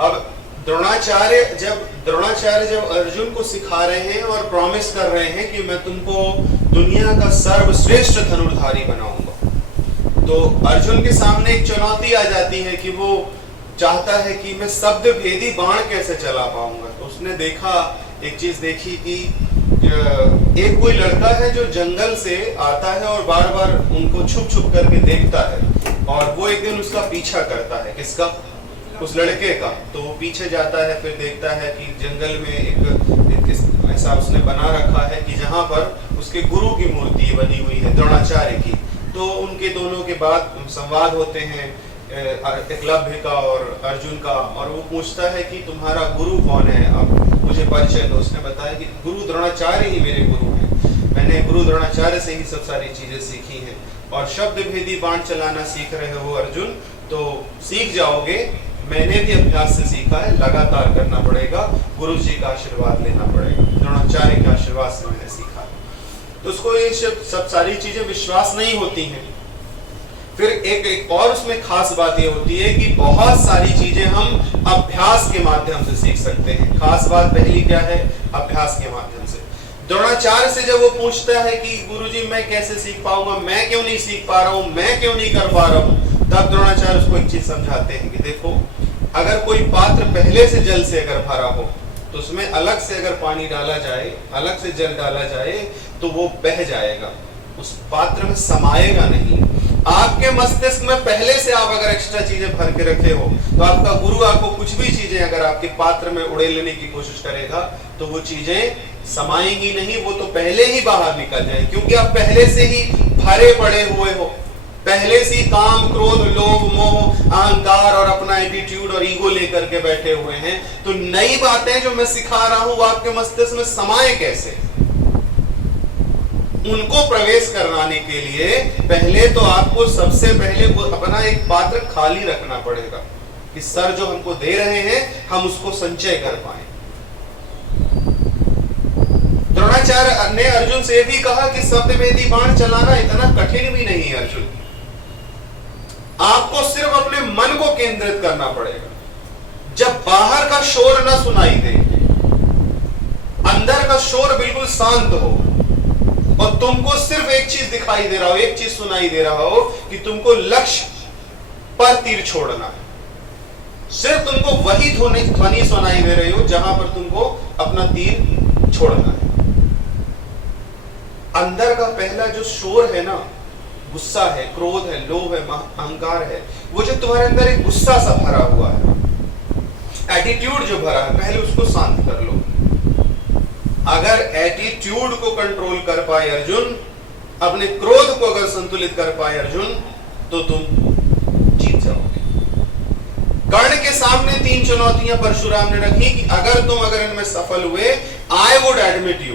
अब द्रोणाचार्य जब अर्जुन को सिखा रहे हैं और प्रॉमिस कर रहे हैं कि मैं तुमको दुनिया का सर्वश्रेष्ठ धनुर्धारी बनाऊंगा, तो अर्जुन के सामने एक चुनौती आ जाती है कि वो चाहता है कि मैं शब्द भेदी बाण कैसे चला पाऊंगा। तो उसने देखा, एक चीज देखी कि एक कोई लड़का है जो जंगल से आता है और बार बार उनको छुप छुप करके देखता है, और वो एक दिन उसका पीछा करता है। किसका? उस लड़के का। तो वो पीछे जाता है, फिर देखता है कि जंगल में एक ऐसा उसने बना रखा है कि जहां पर उसके गुरु की मूर्ति बनी हुई है, द्रोणाचार्य की। तो उनके दोनों के बाद संवाद होते हैं, एकलव्य का और अर्जुन का, और वो पूछता है कि तुम्हारा गुरु कौन है, अब मुझे परिचय दो। उसने बताया कि गुरु द्रोणाचार्य ही मेरे गुरु हैं, मैंने गुरु द्रोणाचार्य से ही सब सारी चीजें सीखी हैं, और शब्द भेदी बाण चलाना सीख रहे हो अर्जुन, तो सीख जाओगे। मैंने भी अभ्यास से सीखा है, लगातार करना पड़ेगा, गुरु जी का आशीर्वाद लेना पड़ेगा, द्रोणाचार्य के आशीर्वाद से मैंने सीखा। तो उसको ये सब सारी चीजें विश्वास नहीं होती हैं। फिर एक और उसमें खास बात ये होती है कि बहुत सारी चीजें हम अभ्यास के माध्यम से सीख सकते हैं। खास बात पहली क्या है? अभ्यास के माध्यम से। द्रोणाचार्य से जब वो पूछता है कि गुरुजी मैं कैसे सीख पाऊंगा, मैं क्यों नहीं सीख पा रहा हूं, मैं क्यों नहीं कर पा रहा हूं, तब द्रोणाचार्य उसको एक चीज समझाते हैं कि देखो, अगर कोई पात्र पहले से जल से अगर भरा हो तो उसमें अलग से अगर पानी डाला जाए, अलग से जल डाला जाए, तो वो बह जाएगा, उस पात्र में समाएगा नहीं। आपके मस्तिष्क में पहले से आप अगर एक्स्ट्रा चीजें भर के रखे हो, तो आपका गुरु आपको कुछ भी चीजें अगर आपके पात्र में उड़े लेने की कोशिश करेगा, तो वो चीजें समाएंगी नहीं, वो तो पहले ही बाहर निकल जाए, क्योंकि आप पहले से ही भरे पड़े हुए हो, पहले से काम, क्रोध, लोभ, मोह, अहंकार और अपना एटीट्यूड और ईगो लेकर के बैठे हुए हैं। तो नई बातें जो मैं सिखा रहा हूं वो आपके मस्तिष्क में समाए कैसे? उनको प्रवेश करवाने के लिए पहले तो आपको सबसे पहले अपना एक पात्र खाली रखना पड़ेगा कि सर जो हमको दे रहे हैं हम उसको संचय कर पाए। द्रोणाचार्य ने अर्जुन से भी कहा कि शब्द भेदी बाण चलाना इतना कठिन भी नहीं है अर्जुन, आपको सिर्फ अपने मन को केंद्रित करना पड़ेगा। जब बाहर का शोर ना सुनाई दे, अंदर का शोर बिल्कुल शांत हो, और तुमको सिर्फ एक चीज दिखाई दे रहा हो, एक चीज सुनाई दे रहा हो कि तुमको लक्ष्य पर तीर छोड़ना है, सिर्फ तुमको वही ध्वनि सुनाई दे रही हो जहां पर तुमको अपना तीर छोड़ना है। अंदर का पहला जो शोर है ना, गुस्सा है, क्रोध है, लोभ है, अहंकार है, वो जो तुम्हारे अंदर एक गुस्सा सा भरा हुआ है, एटीट्यूड जो भरा है, पहले उसको शांत कर लो। अगर एटीट्यूड को कंट्रोल कर पाए अर्जुन, अपने क्रोध को अगर संतुलित कर पाए अर्जुन, तो तुम जीत जाओगे। कर्ण के सामने 3 चुनौतियां परशुराम ने रखी कि अगर इनमें सफल हुए, आई वुड एडमिट यू,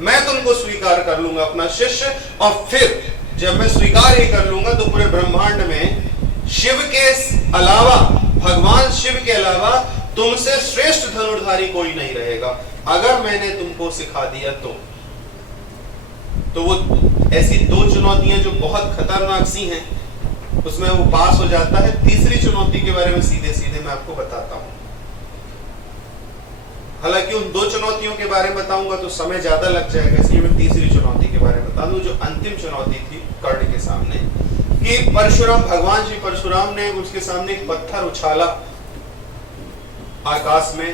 मैं तुमको स्वीकार कर लूंगा अपना शिष्य, और फिर जब मैं स्वीकार ही कर लूंगा तो पूरे ब्रह्मांड में शिव के अलावा, भगवान शिव के अलावा तुमसे श्रेष्ठ धनुर्धारी कोई नहीं रहेगा। अगर मैंने तुमको सिखा दिया तो वो ऐसी 2 चुनौतियां जो बहुत खतरनाक सी हैं, उसमें वो पास हो जाता है। तीसरी चुनौती के बारे में सीधे सीधे मैं आपको बताता हूं। हालांकि उन 2 चुनौतियों के बारे में बताऊंगा तो समय ज्यादा लग जाएगा, इसलिए मैं तीसरी चुनौती के बारे में बता दूं, जो अंतिम चुनौती थी कर्ण के सामने, कि परशुराम, भगवान श्री परशुराम ने उसके सामने एक पत्थर उछाला आकाश में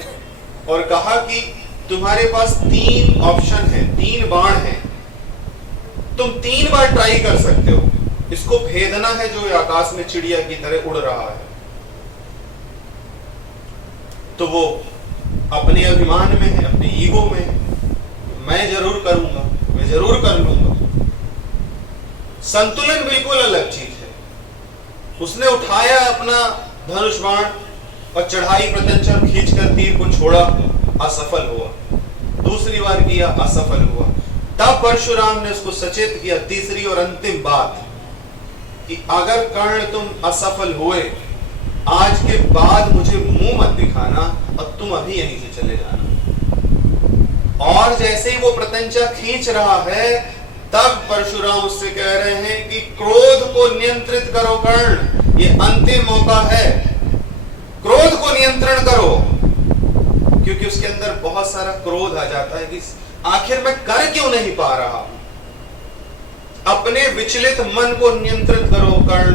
और कहा कि तुम्हारे पास 3 ऑप्शन है, 3 बाण है, तुम 3 बार ट्राई कर सकते हो, इसको भेदना है जो आकाश में चिड़िया की तरह उड़ रहा है। तो वो अपने अभिमान में है, अपने ईगो में है, मैं जरूर करूंगा, मैं जरूर कर लूंगा। संतुलन बिल्कुल अलग चीज है। उसने उठाया अपना धनुष बाण और चढ़ाई प्रत्यंचर खींचकर तीर को छोड़ा, असफल हुआ। दूसरी बार किया, असफल हुआ। तब परशुराम ने उसको सचेत किया, तीसरी और अंतिम बात, कि अगर कर्ण तुम असफल हुए, आज के बाद मुझे मुंह मत दिखाना और तुम अभी यहीं से चले जाना। और जैसे ही वो प्रत्यंचा खींच रहा है, तब परशुराम उससे कह रहे हैं कि क्रोध को नियंत्रित करो कर्ण, ये अंतिम मौका है। क्रोध को नियंत्रण करो, क्योंकि उसके अंदर बहुत सारा क्रोध आ जाता है कि आखिर मैं कर क्यों नहीं पा रहा। अपने विचलित मन को नियंत्रित करो कर्ण,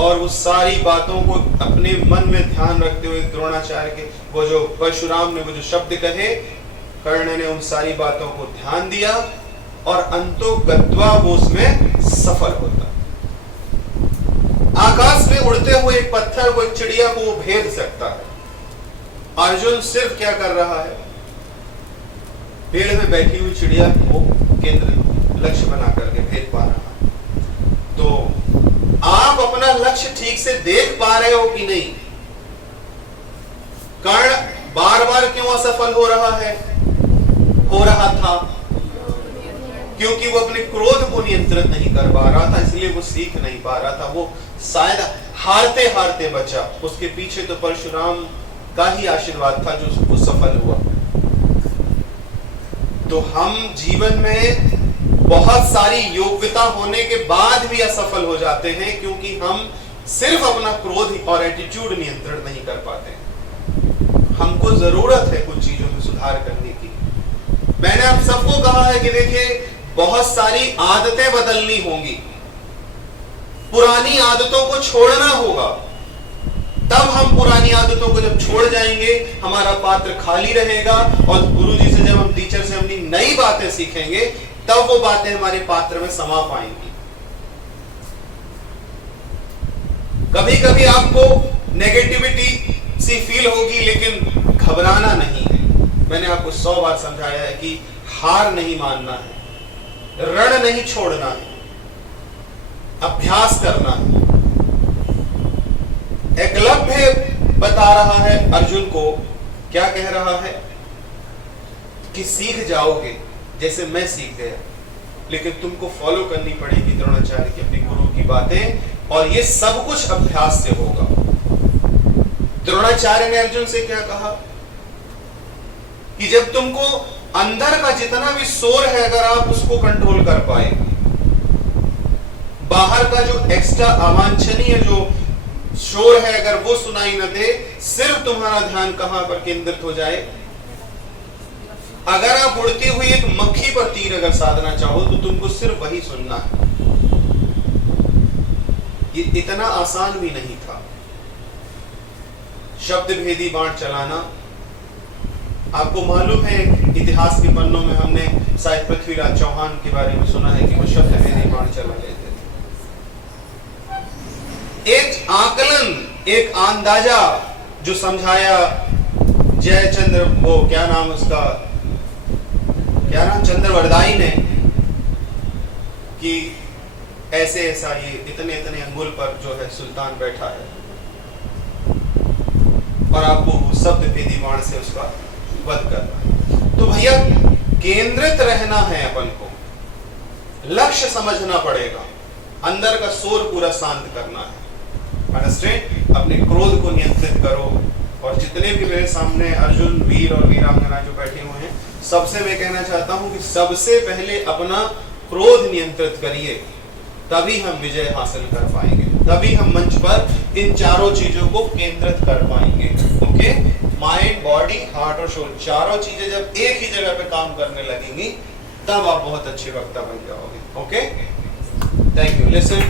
और उस सारी बातों को अपने मन में ध्यान रखते हुए द्रोणाचार्य के वो जो परशुराम ने वो जो शब्द कहे, कर्ण ने उन सारी बातों को ध्यान दिया और अंतो गत्वा वो उसमें सफल होता। आकाश में उड़ते हुए एक पत्थर को, एक चिड़िया को वो भेद सकता है। अर्जुन सिर्फ क्या कर रहा है, पेड़ में बैठी हुई चिड़िया को केंद्र लक्ष्य बना करके भेद पा रहा है। तो आप अपना लक्ष्य ठीक से देख पा रहे हो कि नहीं? कर्ण बार बार क्यों असफल हो रहा है, हो रहा था? क्योंकि वो अपने क्रोध को नियंत्रित नहीं कर पा रहा था, इसलिए वो सीख नहीं पा रहा था। वो शायद हारते हारते बचा। उसके पीछे तो परशुराम का ही आशीर्वाद था जो उसको सफल हुआ। तो हम जीवन में बहुत सारी योग्यता होने के बाद भी असफल हो जाते हैं, क्योंकि हम सिर्फ अपना क्रोध और एटीट्यूड नियंत्रण नहीं कर पाते। हमको जरूरत है कुछ चीजों में सुधार करने की। मैंने आप सबको कहा है कि देखिए, बहुत सारी आदतें बदलनी होंगी, पुरानी आदतों को छोड़ना होगा। तब हम पुरानी आदतों को जब छोड़ जाएंगे, हमारा पात्र खाली रहेगा, और गुरुजी से जब हम टीचर से अपनी नई बातें सीखेंगे, तब वो बातें हमारे पात्र में समा पाएंगी। कभी कभी आपको नेगेटिविटी सी फील होगी, लेकिन घबराना नहीं है। मैंने आपको 100 बार समझाया है कि हार नहीं मानना है, रण नहीं छोड़ना है, अभ्यास करना है। एकलव्य बता रहा है अर्जुन को, क्या कह रहा है कि सीख जाओगे जैसे मैं सीख गया, लेकिन तुमको फॉलो करनी पड़ेगी द्रोणाचार्य की, अपने गुरु की बातें, और ये सब कुछ अभ्यास से होगा। द्रोणाचार्य ने अर्जुन से क्या कहा कि जब तुमको अंदर का जितना भी शोर है, अगर आप उसको कंट्रोल कर पाए, बाहर का जो एक्स्ट्रा अवांछनीय जो शोर है अगर वो सुनाई न दे, सिर्फ तुम्हारा ध्यान कहां पर केंद्रित हो जाए। अगर आप उड़ती हुई एक मक्खी पर तीर अगर साधना चाहो, तो तुमको सिर्फ वही सुनना है। ये इतना आसान भी नहीं था शब्द भेदी बाण चलाना। आपको मालूम है, इतिहास के पन्नों में हमने शायद पृथ्वीराज चौहान के बारे में सुना है कि वो शब्द भेदी बाण चला लेते थे। एक आकलन, एक अंदाजा जो समझाया जयचंद्र, वो क्या नाम उसका, क्या नाम, चंद्रवरदाई ने, कि ऐसे ऐसा ये इतने इतने अंगुल पर जो है सुल्तान बैठा है, और आपको शब्द भेदी बाण से उसका वध करना है। तो भैया केंद्रित रहना है, अपन को लक्ष्य समझना पड़ेगा, अंदर का शोर पूरा शांत करना है। अंडरस्टैंड? अपने क्रोध को नियंत्रित करो। और जितने भी मेरे सामने अर्जुन वीर और वीरांगना जो बैठे हुए हैं, सबसे मैं कहना चाहता हूं कि सबसे पहले अपना क्रोध नियंत्रित करिए, तभी हम विजय हासिल कर पाएंगे, तभी हम मंच पर इन चारों चीजों को केंद्रित कर पाएंगे। ओके, माइंड, बॉडी, हार्ट और सोल, चारों चीजें जब एक ही जगह पे काम करने लगेंगी, तब आप बहुत अच्छे वक्ता बन जाओगे। Okay, thank you. लिसन,